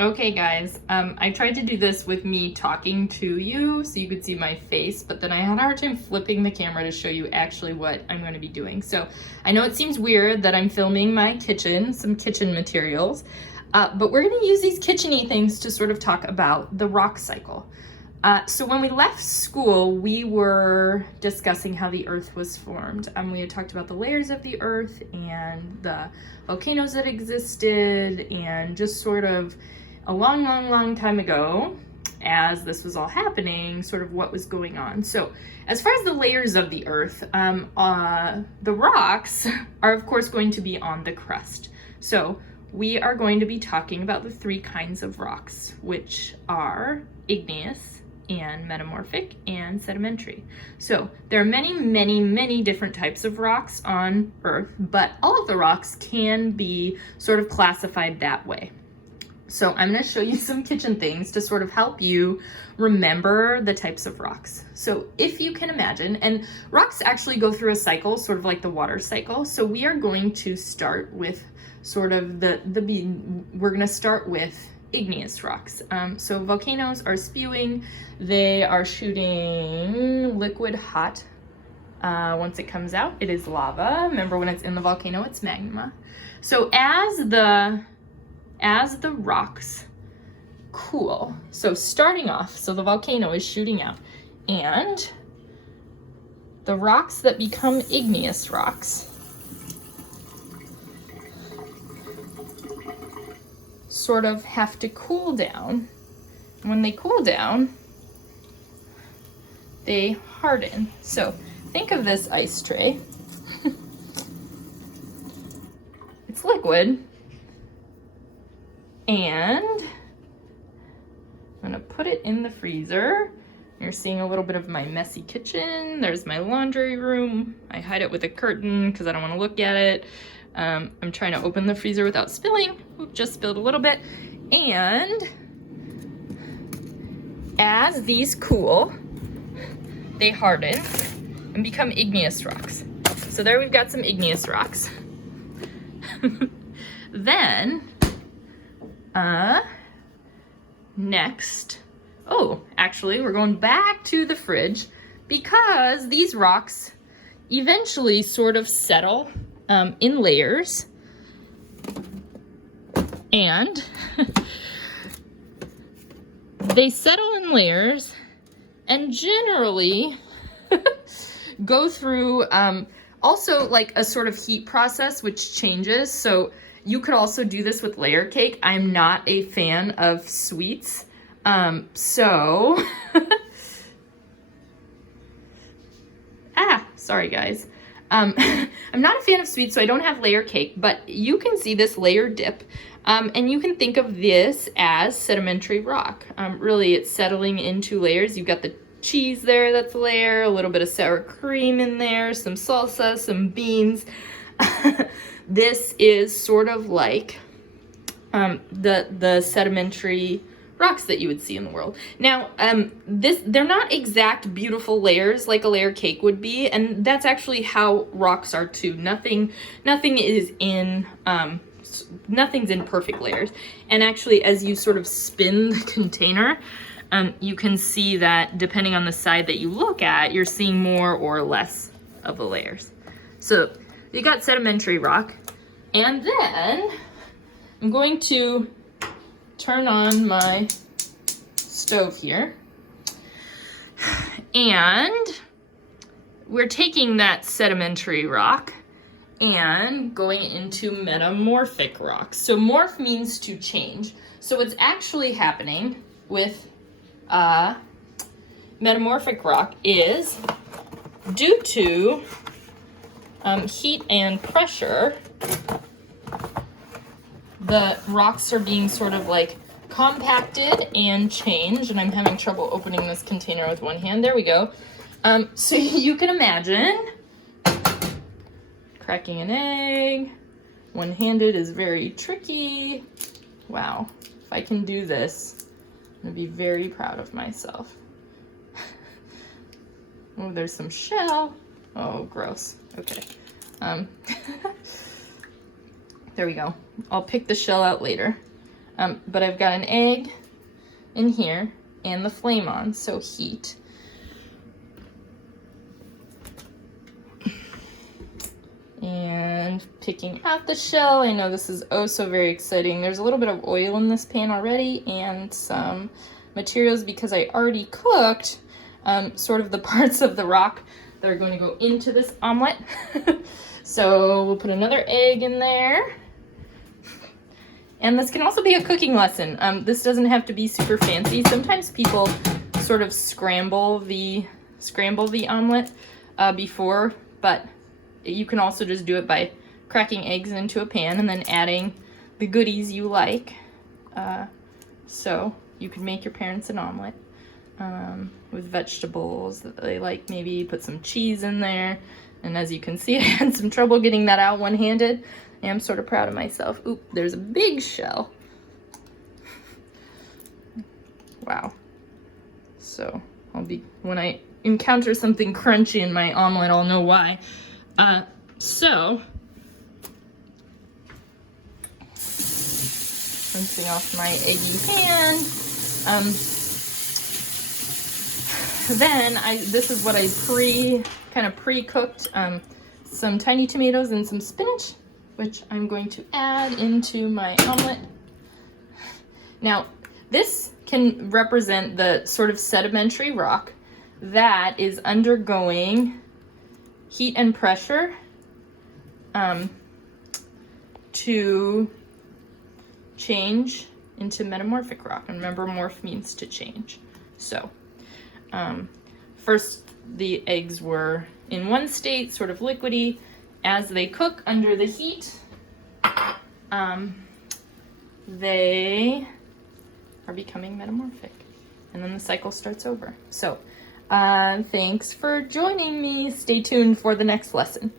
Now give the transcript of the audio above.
Okay guys, I tried to do this with me talking to you so you could see my face, but then I had a hard time flipping the camera to show you actually what I'm going to be doing. So I know it seems weird that I'm filming my kitchen, some kitchen materials, but we're going to use these kitchen-y things to sort of talk about the rock cycle. So when we left school, we were discussing how the Earth was formed. We had talked about the layers of the Earth and the volcanoes that existed, and just sort of a long time ago, as this was all happening, sort of what was going on. So as far as the layers of the Earth, the rocks are of course going to be on the crust. So we are going to be talking about the three kinds of rocks, which are igneous and metamorphic and sedimentary. So there are many different types of rocks on Earth, but all of the rocks can be sort of classified that way. So I'm going to show you some kitchen things to sort of help you remember the types of rocks. So if you can imagine, and rocks actually go through a cycle, sort of like the water cycle. So we are going to start with sort of we're going to start with igneous rocks. So volcanoes are spewing, they are shooting liquid hot. Once it comes out, it is lava. Remember, when it's in the volcano, it's magma. So as the rocks cool, so starting off, so the volcano is shooting out, and the rocks that become igneous rocks sort of have to cool down. When they cool down, they harden. So think of this ice tray. It's liquid. And I'm gonna put it in the freezer. You're seeing a little bit of my messy kitchen. There's my laundry room. I hide it with a curtain because I don't want to look at it. I'm trying to open the freezer without spilling. Oop, just spilled a little bit. And as these cool, they harden and become igneous rocks. So there we've got some igneous rocks. Then, next, actually we're going back to the fridge because these rocks eventually sort of settle in layers, and they settle in layers and generally go through also like a sort of heat process which changes. So you could also do this with layer cake. I'm not a fan of sweets. Sorry guys. I'm not a fan of sweets, so I don't have layer cake, but you can see this layer dip. And you can think of this as sedimentary rock. Really, it's settling into layers. You've got the cheese there, that's a layer, a little bit of sour cream in there, some salsa, some beans. This is sort of like the sedimentary rocks that you would see in the world. Now, they're not exact beautiful layers like a layer cake would be, and that's actually how rocks are too. Nothing is in nothing's in perfect layers. And actually, as you sort of spin the container, you can see that depending on the side that you look at, you're seeing more or less of the layers. So you got sedimentary rock, and then I'm going to turn on my stove here, and we're taking that sedimentary rock and going into metamorphic rocks. So morph means to change. So what's actually happening with metamorphic rock is due to heat and pressure, the rocks are being sort of like compacted and changed, and I'm having trouble opening this container with one hand. There we go. So you can imagine cracking an egg. One-handed is very tricky. Wow, if I can do this, I'm gonna be very proud of myself. Oh, there's some shell. Oh, gross. Okay. There we go. I'll pick the shell out later. But I've got an egg in here and the flame on, so heat. And picking out the shell. I know this is oh so very exciting. There's a little bit of oil in this pan already and some materials because I already cooked sort of the parts of the rock that are going to go into this omelet. So we'll put another egg in there. And this can also be a cooking lesson. This doesn't have to be super fancy. Sometimes people sort of scramble the omelet before, but you can also just do it by cracking eggs into a pan and then adding the goodies you like. So you could make your parents an omelet with vegetables that they like. Maybe put some cheese in there. And as you can see, I had some trouble getting that out one-handed. And I'm sort of proud of myself. Oop, there's a big shell. Wow. So when I encounter something crunchy in my omelet, I'll know why. So, rinsing off my eggy pan. Then this is what I pre-cooked, some tiny tomatoes and some spinach, which I'm going to add into my omelet. Now, this can represent the sort of sedimentary rock that is undergoing heat and pressure to change into metamorphic rock. And remember, morph means to change. So first the eggs were in one state, sort of liquidy. As they cook under the heat, they are becoming metamorphic. And then the cycle starts over. So thanks for joining me. Stay tuned for the next lesson.